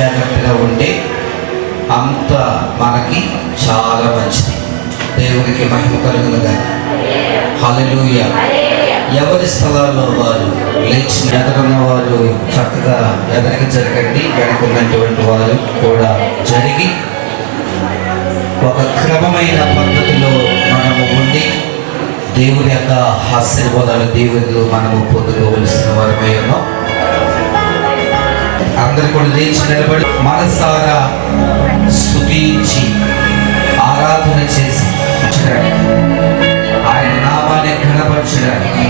జాగ్రత్తగా ఉంటే అంత మనకి చాలా మంచిది. దేవునికి మహిమ కలుగునుగా. హల్లెలూయా. ఎవరి స్థలాల్లో వారు లేచి ఎదురున్న వారు చక్కగా ఎదరికి జరగండి. వెనుకున్నటువంటి వారు కూడా జరిగి ఒక క్రమమైన పద్ధతిలో మనము ఉండి దేవుని యొక్క ఆశీర్వాదాలు దేవుళ్ళు మనము పొందుకోవలసిన వారమై ఉన్నాం. అందరూ కూడా లేచి నిలబడి మనసారా స్తుతించి ఆరాధన చేసి ఆయన నామాన్ని ఘనపరచడానికి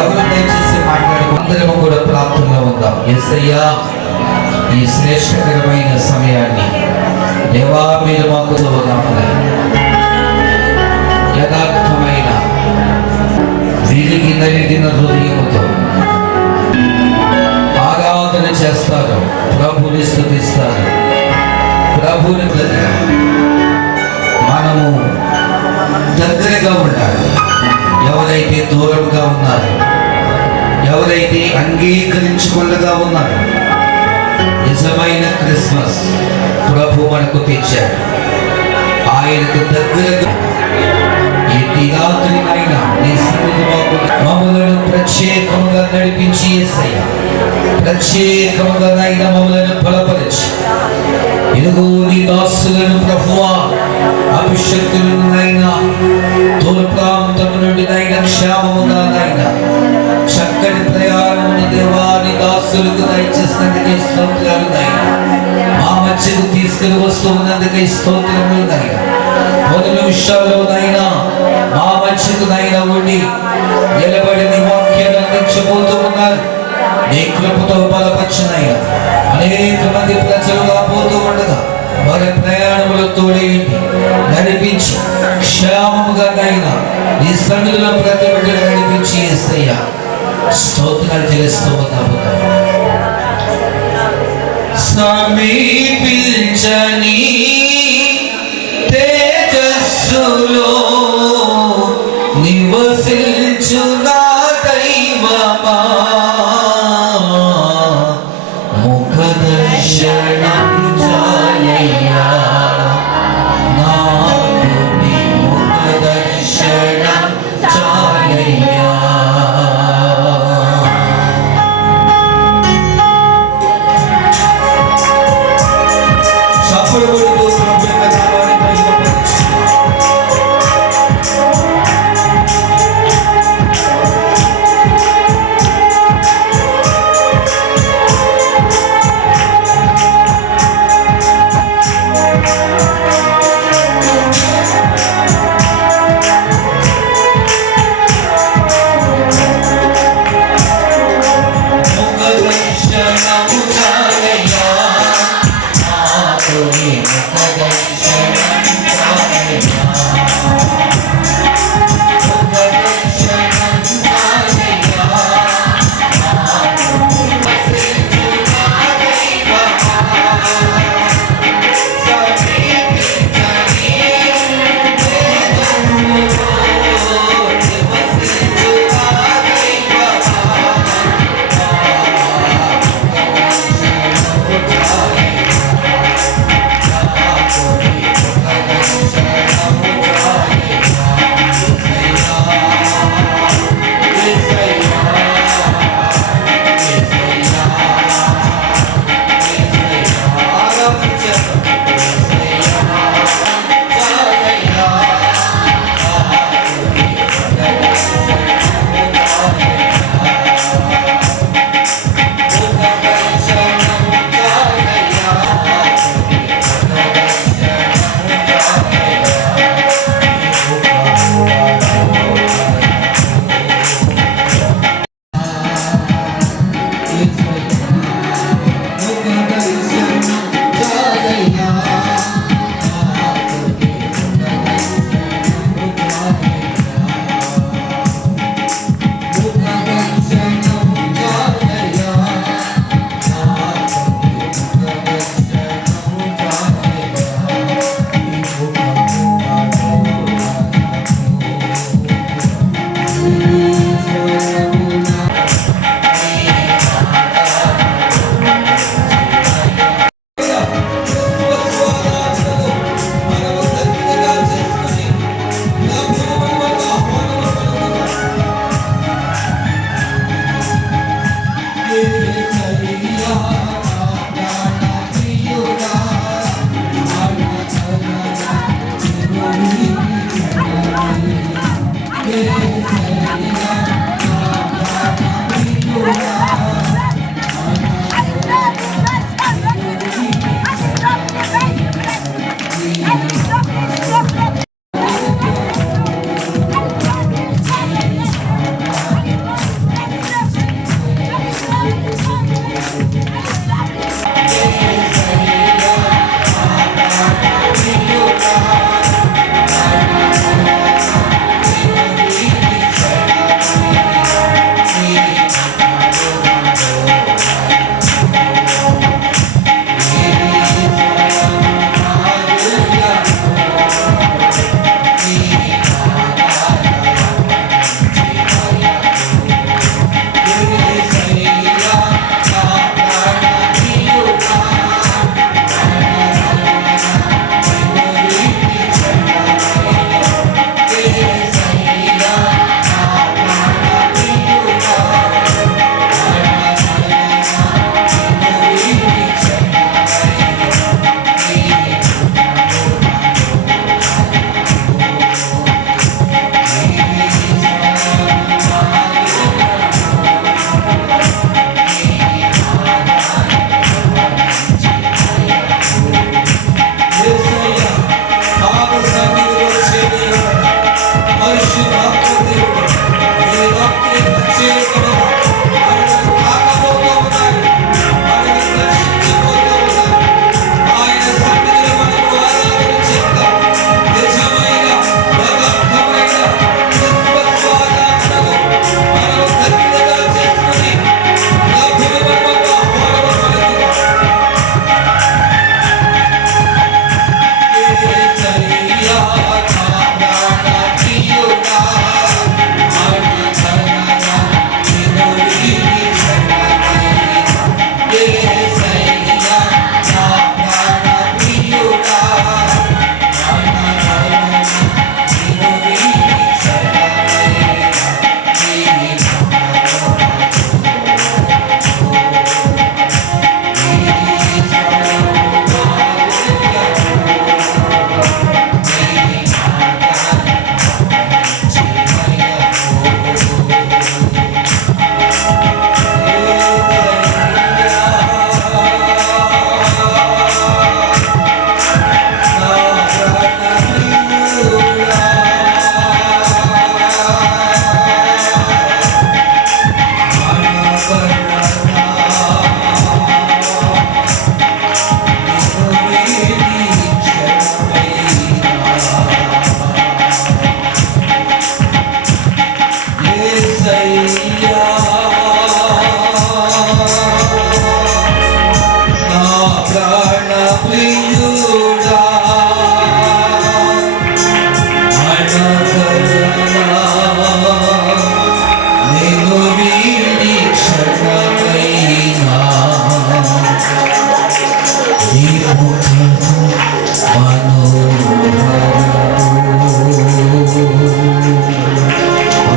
ఎవరు దయచేసి మాట్లాడుకో. అందరము కూడా ప్రార్థనలో ఉందాం. యేసయ్యా, ఈ శ్రేష్టకరమైన సమయాన్ని దేవా మీరు మాకు ఉన్నామని యథార్థమైన విరిగి నలిగిన హృదయముతో ఆరాధన చేస్తారు, ప్రభుని స్తుతిస్తారు. ప్రభుని మనము దగ్గరగా ఉండాలి. ఎవరైతే దూరంగా ఉన్నారు, ఎవరైతే అంగీకరించకుండా ఉన్నారు, నిజమైన క్రిస్మస్ ప్రభు మనకు తెచ్చాడు. ఆయనకు దగ్గరగా ఎట్టి రాత్రినైనా నీ సన్నిధి మమ్మలను ప్రత్యేకముగా నడిపించి యేసయ్య, ప్రత్యేకముగా నైనా మమ్మలను బలపరిచి ఇదిగో నీ దాసులను ప్రభువా అభిషక్తులను నైనా దూర ప్రాంతం నుండి నైనా క్షేమముగా నైనా చక్కని ప్రయాణమును దేవా నీ దాసులకు దయచేసినందుకే స్తోత్రాలు నైనా. మా మధ్యకు తీసుకుని వస్తూ ఉన్నందుకే స్తోత్రములు నైనా. మొదటి నిమిషాల్లోనైనా మా మధ్యకు నైనా ఉండి నిలబడి నీ వాక్యాన్ని అందించబోతూ ఉన్నారు. నీ కృపతో బలపరిచినైనా అనేక మంది ప్రజలు రాబోతూ ఉండగా వారి ప్రయాణములు తోడేయండి, నడిపించి క్షేమముగా నైనా నీ సన్నిధిలో ప్రతి బిడ్డను నడిపించి యేసయ్యా స్తోత్రాలు చెల్లిస్తూ ఉన్నాము. సమీపించని తేజస్సులో నివసించు నా దైవమా, ముఖ దర్శనం చాలయ్యా, నాకు నీ ముఖ దర్శనం చాలయ్యా. చప్పుడు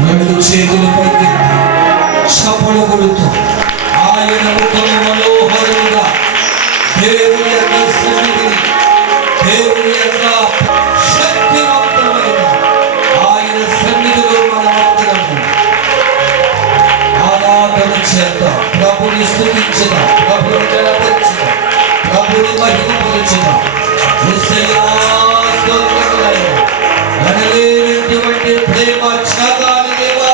రెండు చేతులు పైకి చప్పలు కొడుతూ ఆయన ముఖము మనోహరముగా దేవుని యొక్క సన్నిధిని, దేవుని యొక్క శక్తివంతమైన ఆయన సన్నిధిలో మనమందరము ఆరాధన చేద్దాం. ప్రభుని స్తుతించిన, ప్రభుని గణపరిచిన, ప్రభుని మహిమపరిచిన యేసయ్యా స్తోత్రములైన అనలేనటువంటి ప్రేమ త్యాగాలు దేవా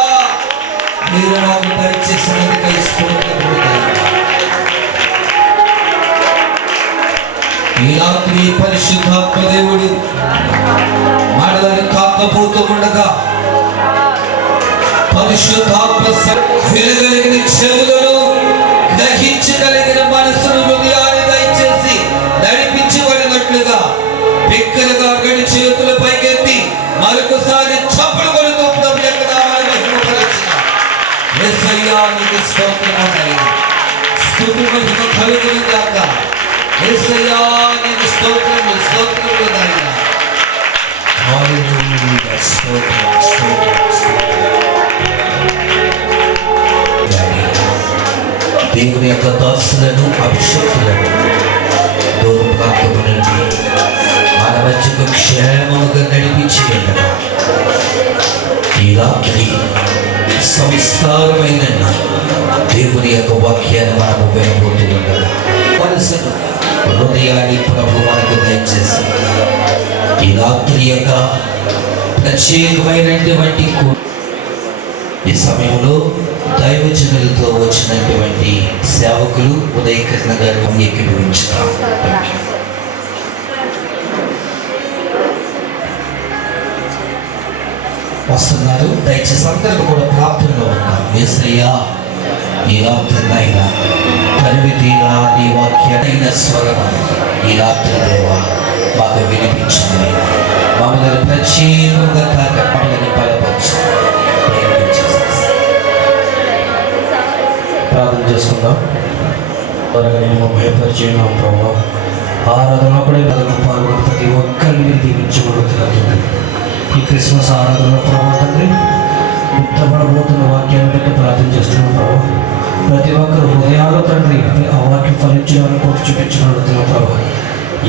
మీరు మాకు దయచేసినందుకై స్తోత్రములైన. ఈ రాత్రి పరిశుద్ధాత్మ దేవుడు మాటలను కాకపోతూ ఉండగా పరిశుద్ధాత్మ వినగలిగిన చెవులను, గ్రహించగలిగిన మనసును, హృదయాన్ని దయచేసి నడిపించబడినట్లుగా బిగ్గరగా రెండు చేతుల పైకెత్తి మరొకసారి చప్పలు కొడుతూ ప్రభు యొక్క నామాన్ని మహిమపరచిన యేసయ్యా నీకు స్తోత్రములైన. స్తుతి మహిమ కలుగును గాక. యేసయ్యా నీకు స్తోత్రములు, స్తోత్రములైన. హల్లెలూయా. స్తోత్రం, స్తోత్రం, స్తోత్రం. దేవుని యొక్క దాసులను, అభిషేకులను దూర ప్రాంతము నుండి మన మధ్యకు క్షేమముగా నడిపించి వెళ్ళగా ఈ రాత్రి సంస్కారమైన దేవుని యొక్క వాక్యాన్ని మనము వినబోతూ ఉండగా మనసును, హృదయాన్ని ప్రభు మనకు దయచేసి ఈ రాత్రి యొక్క ప్రత్యేకమైనటువంటి ఈ సమయంలో దైవజనులతో వచ్చినటువంటి సేవకులు ఉదయకరణ గారు ఏకీభవించుతారు. వస్తున్నారు. దయచేసి అందరూ కూడా ప్రార్థనలో ఉన్నారు. యేసయ్యా ఈ రాత్రి అయినా తరివి తీరా నీ వాక్యమైన స్వరం ఈ రాత్రి దేవా మాకు వినిపించింది. మమ్మల్ని ప్రత్యేకంగా కాక మమ్మల్ని బలపరిచి ప్రార్థన చేసుకుందాం. త్వరగా నేను భయపరిచేయను ప్రభావ ఆరాధన కూడా పాల్గొన్న ప్రతి ఒక్కరిని దీవించబడుతుంది. ఈ క్రిస్మస్ ఆరాధన ప్రభావ తండ్రి ఉత్తపడబోతున్న వాక్యాన్ని బట్టి ప్రార్థన చేస్తున్నాం ప్రభావ. ప్రతి ఒక్కరు హృదయాలు తండ్రి ఆ వాక్యం ఫలించడానికి ఒకటి చూపించబడుతున్నాం ప్రభావ.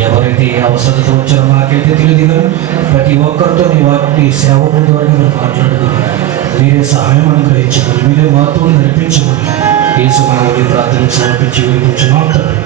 ఎవరైతే ఏ అవసరతతో వచ్చారో నాకైతే తెలియదు. ప్రతి ఒక్కరితో నీ వాటిని సేవకుల ద్వారా మీరు మాట్లాడుతున్నారు. మీరే సహాయం అనుగ్రహించమని, మీరే మాతో నడిపించమని యేసు నామములో ప్రార్థన సమర్పించి వినిపించున్నాం తండ్రి.